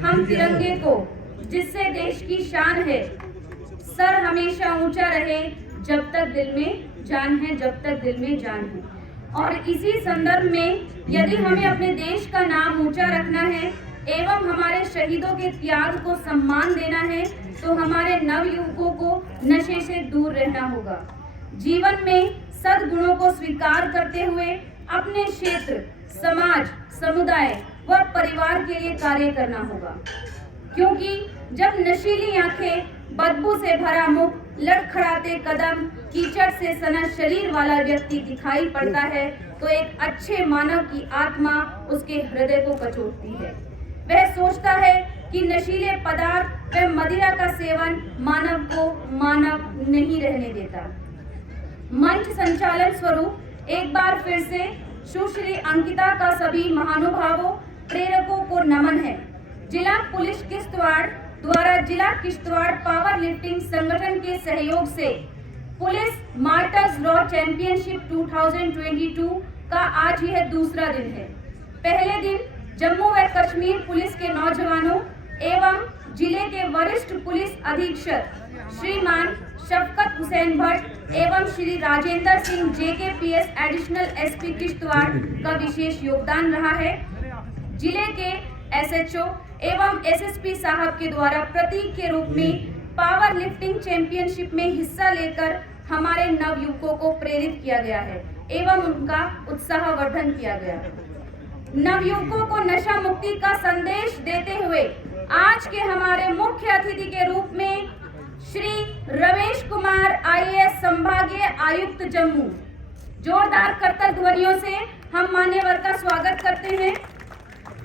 हम तिरंगे को जिससे देश की शान है, सर हमेशा ऊंचा रहे जब तक दिल में जान है, जब तक दिल में जान है। और इसी संदर्भ में यदि हमें अपने देश का नाम ऊंचा रखना है एवं हमारे शहीदों के त्याग को सम्मान देना है तो हमारे नवयुवकों को नशे से दूर रहना होगा। जीवन में सद्गुणों को स्वीकार करते हुए अपने क्षेत्र, समाज, समुदाय व परिवार के लिए कार्य करना होगा, क्योंकि जब नशीली आंखें, बदबू से भरा मुख, लड़खड़ाते कदम, कीचड़ से सना शरीर वाला व्यक्ति दिखाई पड़ता है तो एक अच्छे मानव की आत्मा उसके हृदय को कचोटती है। वह सोचता है कि नशीले पदार्थ व मदिरा का सेवन मानव को मानव नहीं रहने देता। मंच संचालन स्वरूप एक बार फिर से सुश्री अंकिता का सभी महानुभावों, प्रेरकों को नमन है। जिला पुलिस किश्तवाड़ द्वारा जिला किश्तवाड़ पावर लिफ्टिंग संगठन के सहयोग से पुलिस मार्टर्स लॉ चैंपियनशिप 2022 का आज यह दूसरा दिन है। पहले दिन जम्मू व कश्मीर पुलिस के नौजवानों एवं जिले के वरिष्ठ पुलिस अधीक्षक श्रीमान शफकत हुसैन भट्ट एवं Shri Rajendra Singh JKPS additional SP Kishtwar का विशेष योगदान रहा है। जिले के SHO एवं SSP साहब के द्वारा प्रतीक के रूप में पावर लिफ्टिंग चैंपियनशिप में हिस्सा लेकर हमारे नवयुवकों को प्रेरित किया गया है एवं उनका उत्साहवर्धन किया गया है। नवयुवकों को नशा मुक्ति का संदेश देते हुए आज के हमारे मुख्य अतिथि के रूप में श्री रमेश कुमार IAS संभागीय आयुक्त जम्मू, जोरदार करतल ध्वनियों से हम मान्यवर का स्वागत करते हैं।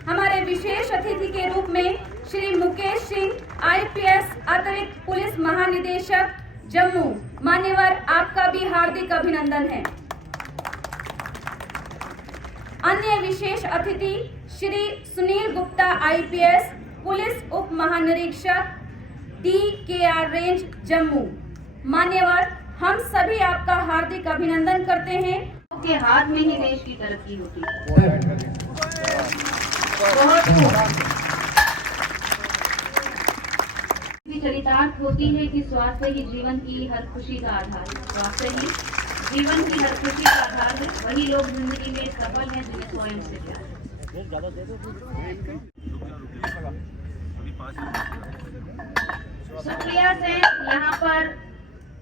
हमारे विशेष अतिथि के रूप में श्री मुकेश सिंह IPS अतिरिक्त पुलिस महानिदेशक जम्मू, मान्यवर आपका भी हार्दिक अभिनंदन है। अन्य विशेष अतिथि श्री सुनील गुप्ता IPS पुलिस उप महानिरीक्षक DKR रेंज जम्मू, मान्यवर हम सभी आपका हार्दिक अभिनंदन करते हैं। के हाथ में ही देश की तरक्की होती है। चरितार्थ होती है कि स्वास्थ्य ही जीवन की हर खुशी का आधार है। स्वास्थ्य ही जीवन की हर खुशी का आधार है। वही लोग जिंदगी में सफल हैं जिन्हें स्वयं से प्यार है। सुप्रिया से यहाँ पर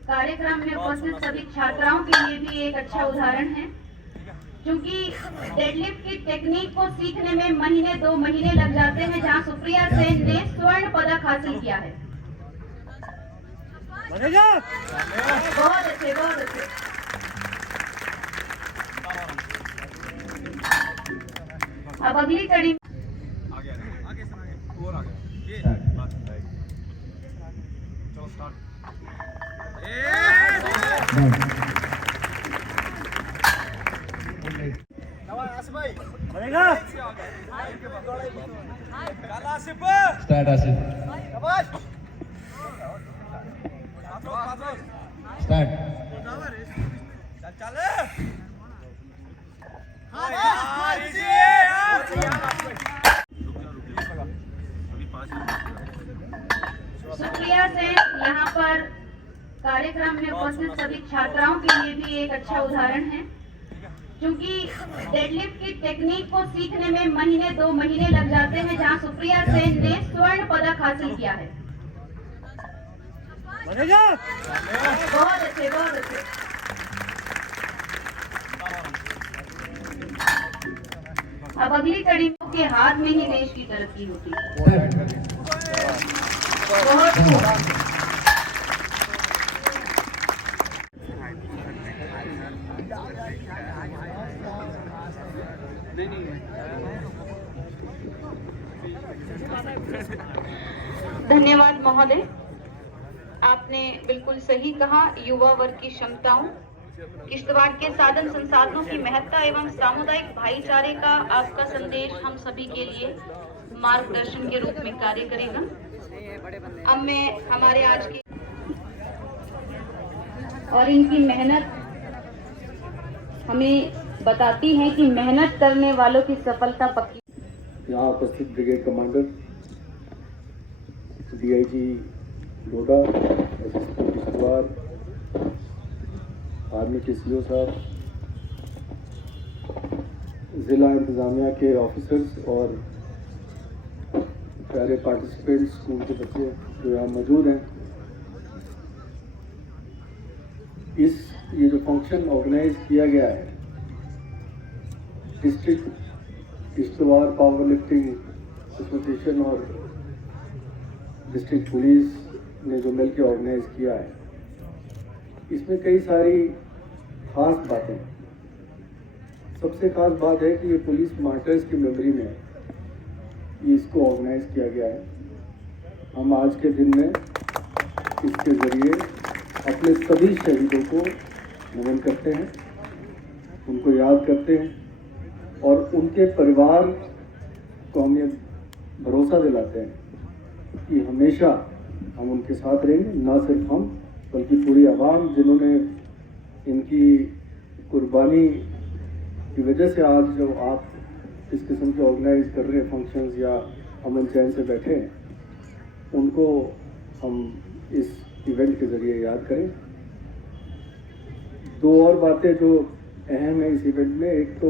कार्यक्रम में उपस्थित सभी छात्राओं के लिए भी एक अच्छा उदाहरण है, क्योंकि डेडलिफ्ट की टेक्निक को सीखने में महीने 2 महीने लग जाते हैं, जहां सुप्रिया सेन ने स्वर्ण पदक हासिल किया है। बहुत अच्छे, बहुत अच्छे। अब अगली कड़ी सुप्रिया से यहाँ पर कार्यक्रम में उपस्थित सभी छात्राओं के लिए भी एक अच्छा उदाहरण है, क्योंकि डेडलिफ्ट की टेक्निक को सीखने में महीने 2 महीने लग जाते हैं, जहां सुप्रिया सेन ने स्वर्ण पदक हासिल किया है। बहुत अच्छे, बहुत अच्छे। अब अगली कड़ी के हाथ में ही देश की तरक्की होती है। बहुत धन्यवाद महोदय, आपने बिल्कुल सही कहा। युवा वर्ग की क्षमताओं, किश्तवाड़ के साधन संसाधनों की महत्ता एवं सामुदायिक भाईचारे का आपका संदेश हम सभी के लिए मार्गदर्शन के रूप में कार्य करेगा। अब मैं हमारे आज की और इनकी मेहनत हमें बताती है कि मेहनत करने वालों की सफलता पक्की। यहाँ उपस्थित ब्रिगेड कमांडर डीआईजी डोडा, एसएसपी किश्तवाड़, आर्मी के सीओ साहब, ज़िला इंतज़ामिया के ऑफिसर्स और प्यारे पार्टिसिपेंट्स, स्कूल के बच्चे जो यहाँ मौजूद हैं। ये जो फंक्शन ऑर्गेनाइज किया गया है district Kishtwar power lifting association और डिस्ट्रिक्ट पुलिस ने जो मिलकर ऑर्गेनाइज किया है, इसमें कई सारी खास बातें। सबसे खास बात है कि ये पुलिस मार्टर्स की मेमोरी में ये इसको ऑर्गेनाइज किया गया है। हम आज के दिन में इसके ज़रिए अपने सभी शहीदों को नमन करते हैं, उनको याद करते हैं और उनके परिवार को हम ये भरोसा दिलाते हैं कि हमेशा हम उनके साथ रहेंगे। ना सिर्फ हम बल्कि पूरी आवाम जिन्होंने इनकी कुर्बानी की वजह से आज जो आप इस किस्म के ऑर्गेनाइज कर रहे फंक्शंस या अमन चैन से बैठे हैं, उनको हम इस इवेंट के ज़रिए याद करें। दो और बातें जो अहम है इस इवेंट में, एक तो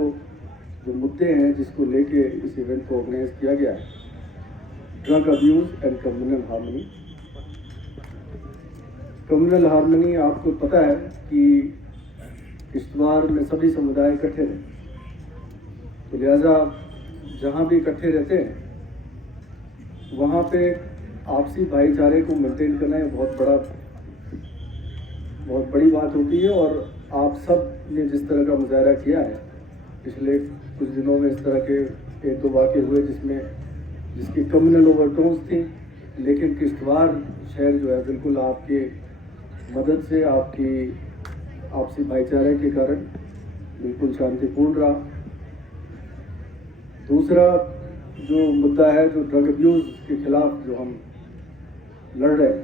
जो मुद्दे हैं जिसको लेके इस इवेंट को ऑर्गेनाइज किया गया है, drug abuse and communal harmony. Communal harmony आपको पता है कि किश्तवाड़ में सभी समुदाय इकट्ठे रहते हैं, तो लिहाजा जहाँ भी इकट्ठे रहते हैं वहाँ पे आपसी भाईचारे को मेंटेन करना ये बहुत बड़ी बात होती है। और आप सब ने जिस तरह का मुजाहरा किया है, पिछले कुछ दिनों में इस तरह के एक दो वाक़े हुए जिसकी कम्युनल ओवरटोन्स थी, लेकिन किश्तवाड़ शहर जो है बिल्कुल आपके मदद से, आपकी आपसी भाईचारे के कारण बिल्कुल शांतिपूर्ण रहा। दूसरा जो मुद्दा है, जो ड्रग अब्यूज़ के खिलाफ जो हम लड़ रहे हैं,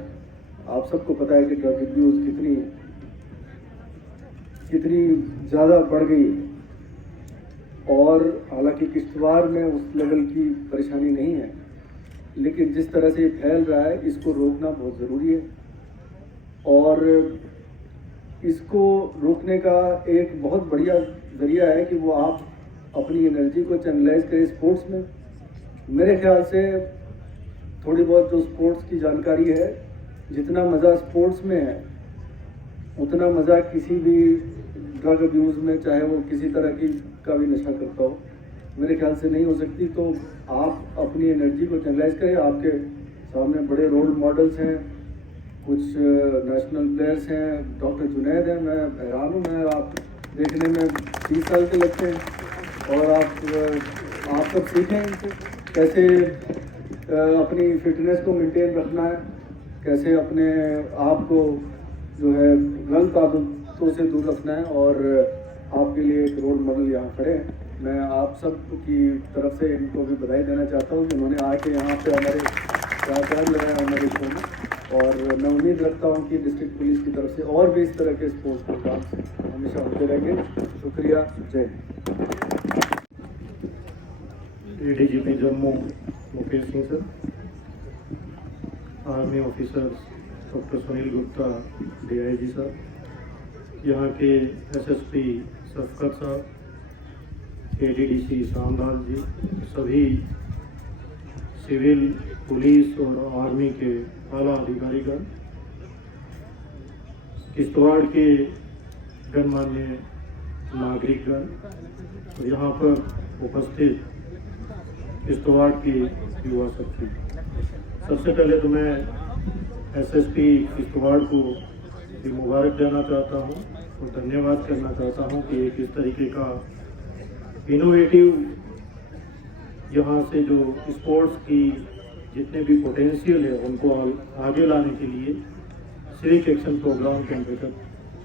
आप सबको पता है कि ड्रग अब्यूज़ कितनी ज़्यादा बढ़ गई है। और हालांकि किश्तवाड़ में उस लेवल की परेशानी नहीं है, लेकिन जिस तरह से ये फैल रहा है इसको रोकना बहुत ज़रूरी है। और इसको रोकने का एक बहुत बढ़िया ज़रिया है कि वो आप अपनी एनर्जी को चैनलाइज करें स्पोर्ट्स में। मेरे ख्याल से थोड़ी बहुत जो स्पोर्ट्स की जानकारी है, जितना मज़ा स्पोर्ट्स में है उतना मज़ा किसी भी ड्रग अब्यूज़ में, चाहे वो किसी तरह का भी नशा करता हो, मेरे ख्याल से नहीं हो सकती। तो आप अपनी एनर्जी को चैनलाइज करें। आपके सामने बड़े रोल मॉडल्स हैं, कुछ नेशनल प्लेयर्स हैं, डॉक्टर जुनैद हैं, मैं हैरान हूँ, मैं आप देखने में 30 साल के लगते हैं और आप सब सीखें इनसे कैसे अपनी फिटनेस को मेंटेन रखना है, कैसे अपने आप को जो है गलत आदतों से दूर रखना है। और आपके लिए एक रोल मॉडल यहाँ खड़े हैं। मैं आप सब की तरफ से इनको भी बधाई देना चाहता हूँ कि उन्होंने आके यहाँ पे हमारे पैर लगाया हमारे शो में। और मैं उम्मीद रखता हूँ कि डिस्ट्रिक्ट पुलिस की तरफ से और भी इस तरह के स्पोर्ट्स प्रोग्राम हमेशा होते रहेंगे। शुक्रिया, जय Hind. DGP Jammu Mukesh Singh sir, army officers doctor Sunil Gupta DIG साहब, यहाँ के एसएसपी शफकत साहब, एडीडीसी शामलाल जी, सभी सिविल पुलिस और आर्मी के आला अधिकारीगण, किश्तवाड़ के गणमान्य नागरिकगण और यहाँ पर उपस्थित किश्तवाड़ की युवा शक्ति। सबसे पहले तो मैं एसएसपी किश्तवाड़ को भी मुबारक देना चाहता हूँ और धन्यवाद करना चाहता हूँ कि एक इस तरीके का इनोवेटिव यहाँ से जो स्पोर्ट्स की जितने भी पोटेंशियल है उनको आगे लाने के लिए सिविक एक्शन प्रोग्राम के अंतर्गत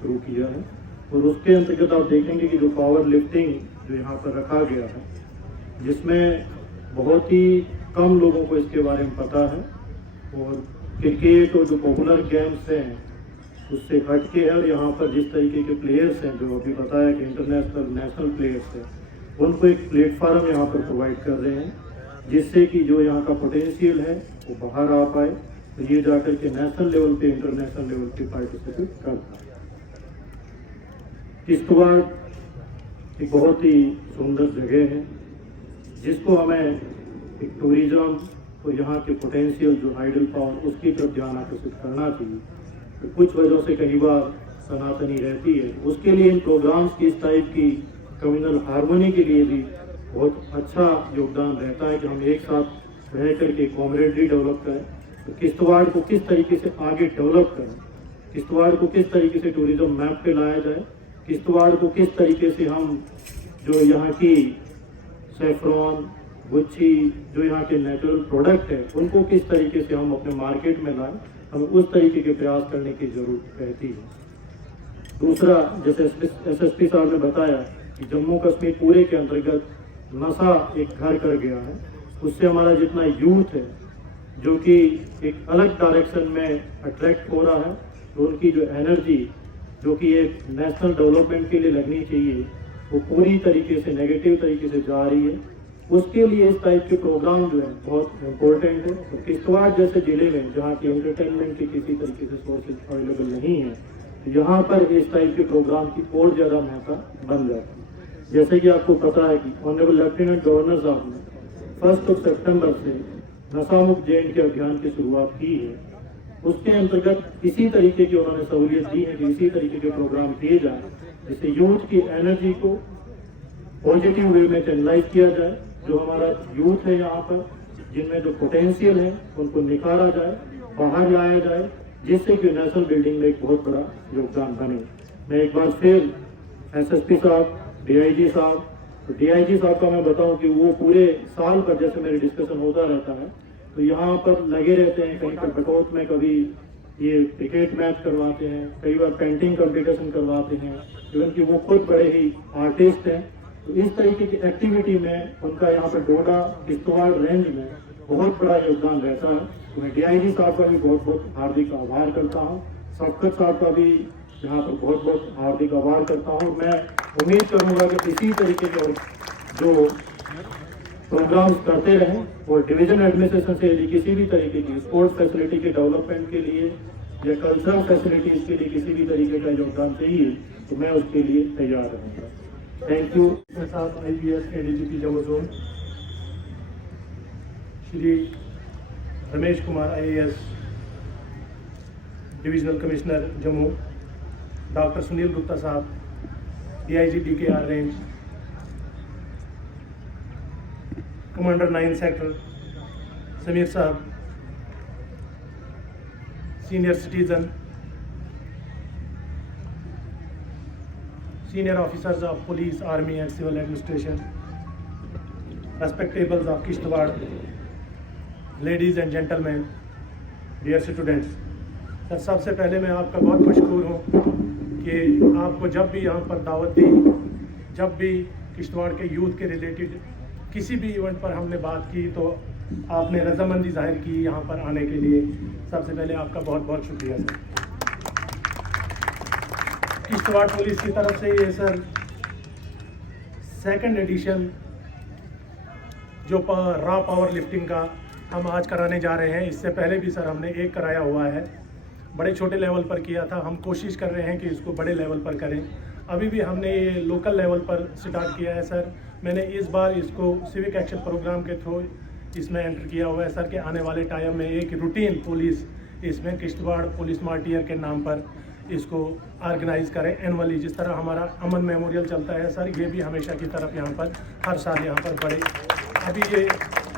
शुरू किया है। और उसके अंतर्गत आप देखेंगे कि जो पावर लिफ्टिंग जो यहाँ पर रखा गया है, जिसमें बहुत ही कम लोगों को इसके बारे में पता है और क्रिकेट और जो पॉपुलर गेम्स हैं उससे हट के है। और यहाँ पर जिस तरीके के प्लेयर्स हैं, जो अभी बताया कि इंटरनेशनल नेशनल प्लेयर्स हैं, उनको एक प्लेटफार्म यहाँ पर प्रोवाइड कर रहे हैं, जिससे कि जो यहाँ का पोटेंशियल है वो बाहर आ पाए तो ये जाकर के नेशनल लेवल पे, इंटरनेशनल लेवल पे पार्टिसिपेट करता है। किश्तवाड़ एक बहुत ही सुंदर जगह है जिसको हमें एक टूरिज्म और यहाँ के पोटेंशियल जो हाइडल पावर उसकी तरफ ध्यान आकर्षित करना चाहिए। तो कुछ वजहों से कई बार सनातनी रहती है, उसके लिए इन प्रोग्राम्स की इस टाइप की कम्युनल हार्मोनी के लिए भी बहुत अच्छा योगदान रहता है कि हम एक साथ रह करके कॉमरेडरी डेवलप करें। तो किश्तवाड़ को किस तरीके से आगे डेवलप करें, किश्तवाड़ को किस तरीके से टूरिज्म मैप पे लाया जाए, किश्तवाड़ को किस तरीके से हम जो यहाँ की सेफ्रॉन, गुच्छी, जो यहाँ के नेचुरल प्रोडक्ट है उनको किस तरीके से हम अपने मार्केट में लाएं, हमें उस तरीके के प्रयास करने की जरूरत रहती है। दूसरा, जैसे SSP साहब ने बताया कि जम्मू कश्मीर पूरे के अंतर्गत नशा एक घर कर गया है, उससे हमारा जितना यूथ है जो कि एक अलग डायरेक्शन में अट्रैक्ट हो रहा है, तो उनकी जो एनर्जी जो कि एक नेशनल डेवलपमेंट के लिए लगनी चाहिए वो पूरी तरीके से नेगेटिव तरीके से जा रही है। उसके लिए इस टाइप के प्रोग्राम जो है बहुत इम्पोर्टेंट है। तो किश्तवाड़ जैसे जिले में जहाँ की एंटरटेनमेंट की किसी तरीके से सोर्सेज अवेलेबल नहीं है, तो यहाँ पर इस टाइप के प्रोग्राम की और ज़्यादा महत्व बन जाती है। जैसे कि आपको पता है कि ऑनरेबल लेफ्टिनेंट गवर्नर साहब ने 1 सितंबर से नशा मुक्त JNK के अभियान की शुरुआत की है। उसके अंतर्गत इसी तरीके की उन्होंने सहूलियत दी है कि इसी तरीके के प्रोग्राम किए जाए जिससे यूथ की एनर्जी को पॉजिटिव वे में चैनलाइज किया जाए। जो हमारा यूथ है यहाँ पर, जिनमें जो पोटेंशियल है उनको निखारा जाए, बाहर लाया जाए, जिससे कि नेशनल बिल्डिंग में एक बहुत बड़ा योगदान बने। मैं एक बार फिर SSP साहब, DIG साहब, तो DIG साहब का मैं बताऊं कि वो पूरे साल पर जैसे मेरे डिस्कशन होता रहता है तो यहाँ पर लगे रहते हैं। कहीं पर बटौत में कभी ये क्रिकेट मैच करवाते हैं, कई बार पेंटिंग कंपटीशन करवाते हैं, इवन कि वो खुद बड़े ही आर्टिस्ट हैं। तो इस तरीके की एक्टिविटी में उनका यहाँ पर डोडा किश्तवाड़ रेंज में बहुत बड़ा योगदान रहता है। तो मैं DIG साहब का भी बहुत बहुत हार्दिक आभार करता हूँ, शौकत साहब का भी यहाँ पर बहुत बहुत हार्दिक आभार करता हूँ। मैं उम्मीद करूँगा कि इसी तरीके के जो प्रोग्राम्स करते रहें और डिवीजन एडमिनिस्ट्रेशन से यदि किसी भी तरीके की स्पोर्ट्स फैसिलिटी के डेवलपमेंट के लिए या कल्चरल फैसिलिटीज़ के लिए किसी भी तरीके का योगदान चाहिए तो मैं उसके लिए तैयार रहूँगा। Thank you. के साथ IPS ADGP Jammu zone Shri Ramesh Kumar IAS divisional commissioner Jammu, doctor Sunil Gupta साहब DIG DKR range, commander 9 sector Sameer साहब, senior citizen, senior officers of police, army and civil administration, respectables of Kishtwar, ladies and gentlemen, dear students। Sir, सबसे पहले मैं आपका बहुत मशकूर हूँ कि आपको जब भी यहाँ पर दावत दी, जब भी किश्तवाड़ के यूथ के रिलेटेड किसी भी इवेंट पर हमने बात की तो आपने रजामंदी जाहिर की यहाँ पर आने के लिए। सबसे पहले आपका बहुत बहुत शुक्रिया सर। किश्तवाड़ पुलिस की तरफ से ये सर 2nd एडिशन जो रॉ पावर लिफ्टिंग का हम आज कराने जा रहे हैं। इससे पहले भी सर हमने एक कराया हुआ है, बड़े छोटे लेवल पर किया था। हम कोशिश कर रहे हैं कि इसको बड़े लेवल पर करें। अभी भी हमने ये लोकल लेवल पर स्टार्ट किया है सर। मैंने इस बार इसको सिविक एक्शन प्रोग्राम के थ्रू इसमें एंटर किया हुआ है सर कि आने वाले टाइम में एक रूटीन पुलिस इसमें किश्तवाड़ पुलिस मार्टियर के नाम पर इसको ऑर्गेनाइज करें एनुअली। जिस तरह हमारा अमन मेमोरियल चलता है सर, ये भी हमेशा की तरफ यहाँ पर हर साल यहाँ पर बढ़े। अभी ये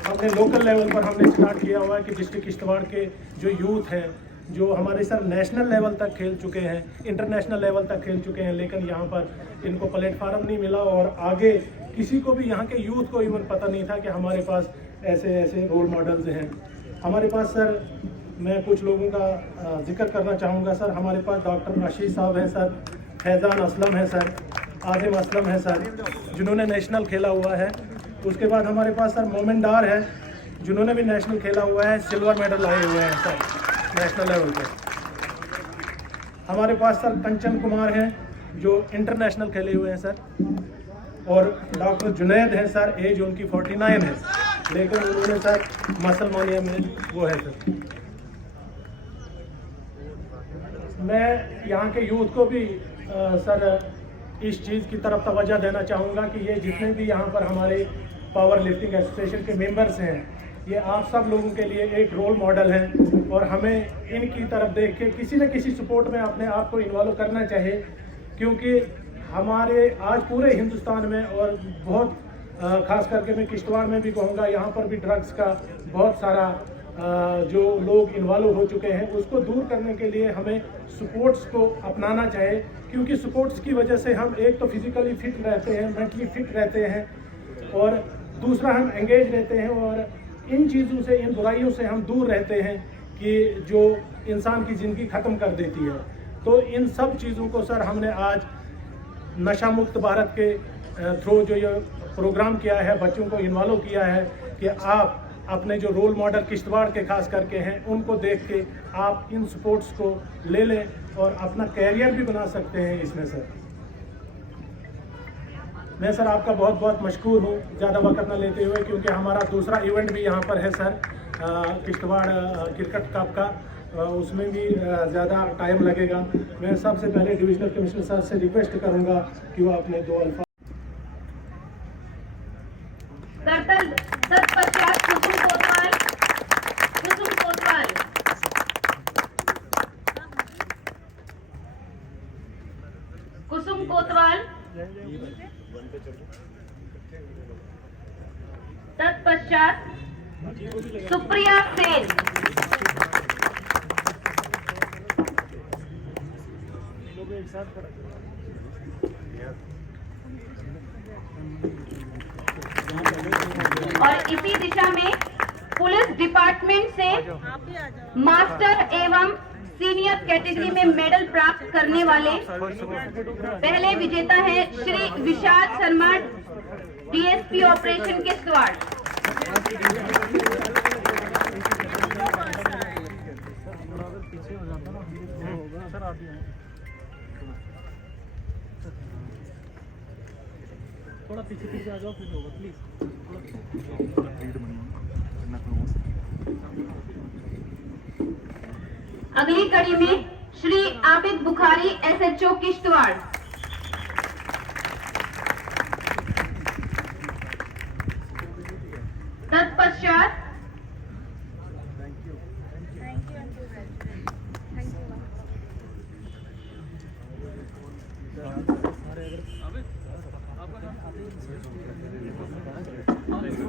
हमने लोकल लेवल पर हमने स्टार्ट किया हुआ है कि डिस्ट्रिक्ट किश्तवाड़ के जो यूथ हैं, जो हमारे सर नेशनल लेवल तक खेल चुके हैं, इंटरनेशनल लेवल तक खेल चुके हैं, लेकिन यहाँ पर इनको प्लेटफार्म नहीं मिला और आगे किसी को भी यहाँ के यूथ को इवन पता नहीं था कि हमारे पास ऐसे ऐसे रोल मॉडल्स हैं। हमारे पास सर, मैं कुछ लोगों का जिक्र करना चाहूँगा सर। हमारे पास डॉक्टर आशीष साहब हैं सर, फैज़ान असलम है सर, आज़िम असलम है सर, जिन्होंने नेशनल खेला हुआ है। उसके बाद हमारे पास सर मोमिन डार है, जिन्होंने भी नेशनल खेला हुआ है, सिल्वर मेडल आए हुए हैं सर नेशनल लेवल पे। हमारे पास सर कंचन कुमार हैं जो इंटरनेशनल खेले हुए हैं सर, और डॉक्टर जुनैद हैं सर, एज उनकी 49 है, लेकिन उन्होंने सर मसलमानिया में वो है सर। मैं यहाँ के यूथ को भी सर इस चीज़ की तरफ तवज्जो देना चाहूँगा कि ये जितने भी यहाँ पर हमारे पावर लिफ्टिंग एसोसिएशन के मेंबर्स हैं, ये आप सब लोगों के लिए एक रोल मॉडल हैं और हमें इनकी तरफ देख के किसी न किसी स्पोर्ट में अपने आप को इन्वॉल्व करना चाहिए, क्योंकि हमारे आज पूरे हिंदुस्तान में और बहुत खास करके मैं किश्तवाड़ में भी कहूँगा, यहाँ पर भी ड्रग्स का बहुत सारा जो लोग इन्वॉल्व हो चुके हैं, उसको दूर करने के लिए हमें स्पोर्ट्स को अपनाना चाहिए, क्योंकि स्पोर्ट्स की वजह से हम एक तो फिजिकली फिट रहते हैं, मेंटली फिट रहते हैं और दूसरा हम एंगेज रहते हैं और इन चीज़ों से, इन बुराइयों से हम दूर रहते हैं कि जो इंसान की ज़िंदगी ख़त्म कर देती है। तो इन सब चीज़ों को सर हमने आज नशा मुक्त भारत के थ्रू जो ये प्रोग्राम किया है, बच्चों को इन्वॉल्व किया है कि आप अपने जो रोल मॉडल किश्तवाड़ के खास करके हैं, उनको देख के आप इन स्पोर्ट्स को ले लें और अपना कैरियर भी बना सकते हैं इसमें सर। मैं सर आपका बहुत बहुत मशकूर हूँ, ज़्यादा वक्त न लेते हुए, क्योंकि हमारा दूसरा इवेंट भी यहाँ पर है सर, किश्तवाड़ क्रिकेट कप का, उसमें भी ज़्यादा टाइम लगेगा। मैं सबसे पहले डिविजनल कमिश्नर सर से रिक्वेस्ट करूँगा कि वो अपने 2 अल्फाज तत्पश्चात कुसुम कोतवाल, तत्पश्चात सुप्रिया सेन, और इसी दिशा में पुलिस डिपार्टमेंट से मास्टर एवं सीनियर कैटेगरी में मेडल प्राप्त करने वाले पहले विजेता है श्री विशाल शर्मा, डीएसपी ऑपरेशन किश्तवाड़। थोड़ा पीछे आ जाओ, फिर होगा प्लीज। अगली कड़ी में श्री आबिद बुखारी, एसएचओ किश्तवाड़। तत्पश्चात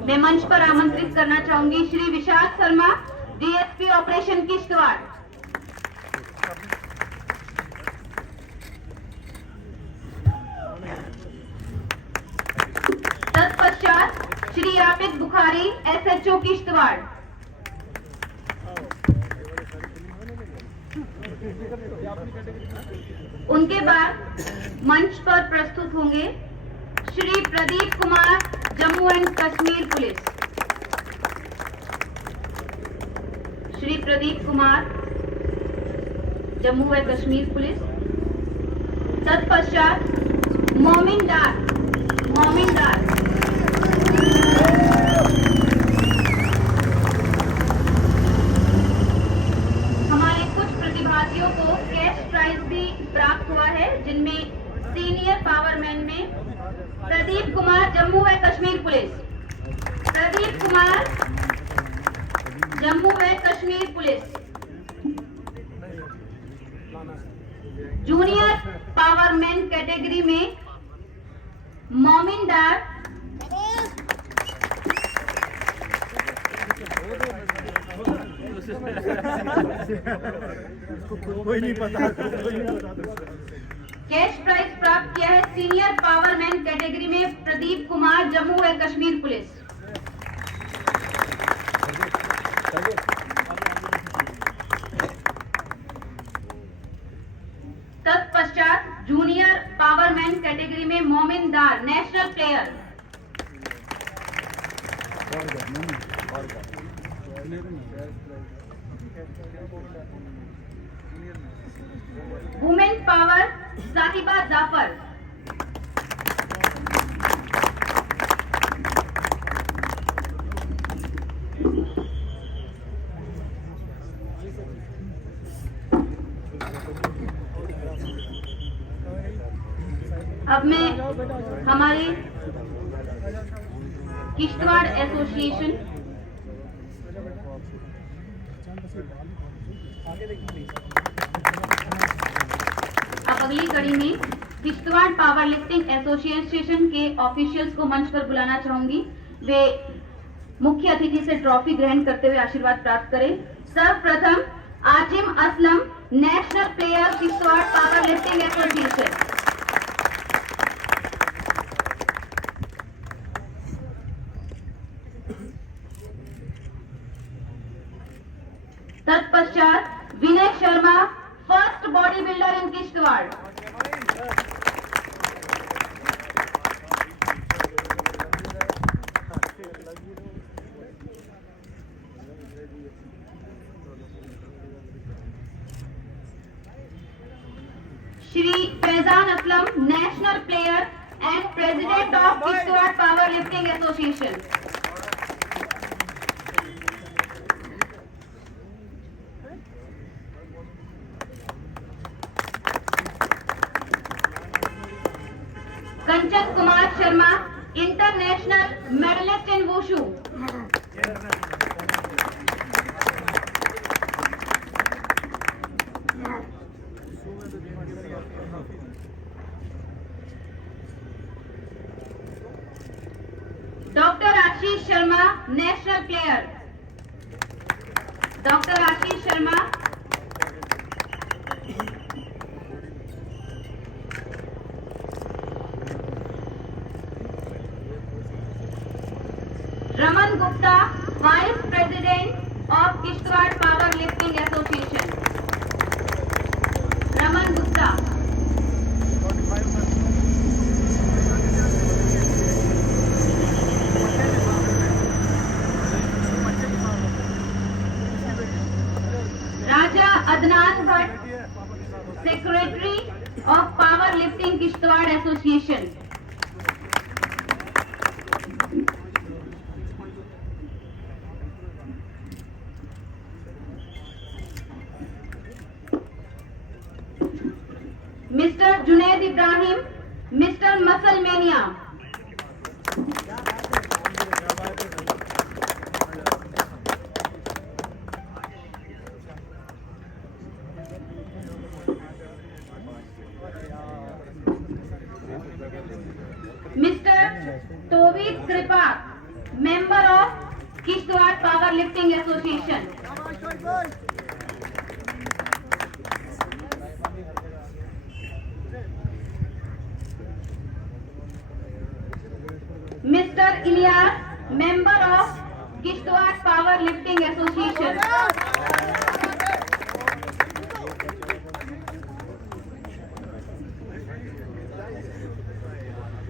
मैं मंच पर आमंत्रित करना चाहूंगी श्री विशाल शर्मा, डीएसपी ऑपरेशन किश्तवाड़। तत्पश्चात श्री आबिद बुखारी, एसएचओ किश्तवाड़। उनके बाद मंच पर प्रस्तुत होंगे Shri Pradeep Kumar, Jammu and Kashmir police. Shri Pradeep Kumar, Jammu and Kashmir police. तत्पश्चात मोमिन डार, हमारे कुछ प्रतिभागियों को कैश प्राइज भी प्राप्त हुआ है, जिनमें सीनियर पावरमैन में Pradeep Kumar, Jammu and Kashmir police. Pradeep Kumar, Jammu and Kashmir police. Junior powerman category में मोमिन डार, कोई नहीं पता। कैश प्राइज प्राप्त किया है सीनियर पावरमैन कैटेगरी में प्रदीप कुमार, जम्मू एंड कश्मीर पुलिस। तत्पश्चात जूनियर पावरमैन कैटेगरी में मोमिन डार, नेशनल प्लेयर। वुमेन पावर साहिबा जाफर। अब मैं हमारे किश्तवाड़ एसोसिएशन अब अगली कड़ी में किश्तवाड़ पावर लिफ्टिंग एसोसिएशन के ऑफिशियल्स को मंच पर बुलाना चाहूंगी। वे मुख्य अतिथि से ट्रॉफी ग्रहण करते हुए आशीर्वाद प्राप्त करें। सर्वप्रथम Azim Aslam, national player, Kishtwar power lifting association. तत्पश्चात Vinay Sharma, first body builder in Kishtwar. Shri Faizan Aslam, national player and president of Kishtwar power lifting association. Kanchan Kumar Sharma, international medallist in wushu. Doctor Ashish Sharma, national player. Doctor Ashish Sharma. Raman Gupta, vice president of Kishtwar power lifting association. Raman Gupta. Raja Adnan Bhat, secretary of power lifting Kishtwar association. Mister Junaid Ibrahim, mister muscle mania. Mister Tauheed Kripa, member of Kishtwar power lifting association. Mister Ilyas, member of Kishtwar power lifting association.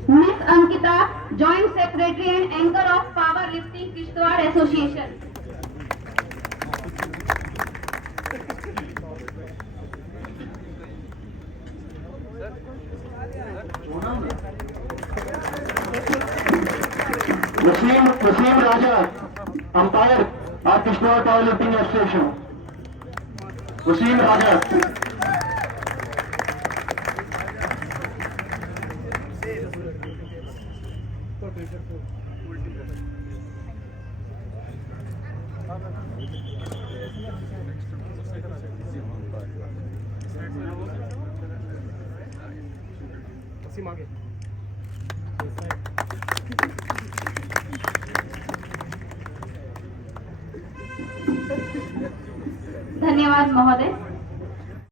Miss Ankita, joint secretary and anchor of power lifting Kishtwar association. Waseem Raja, umpire of Kishtwar power lifting association. Waseem Raja. धन्यवाद महोदय।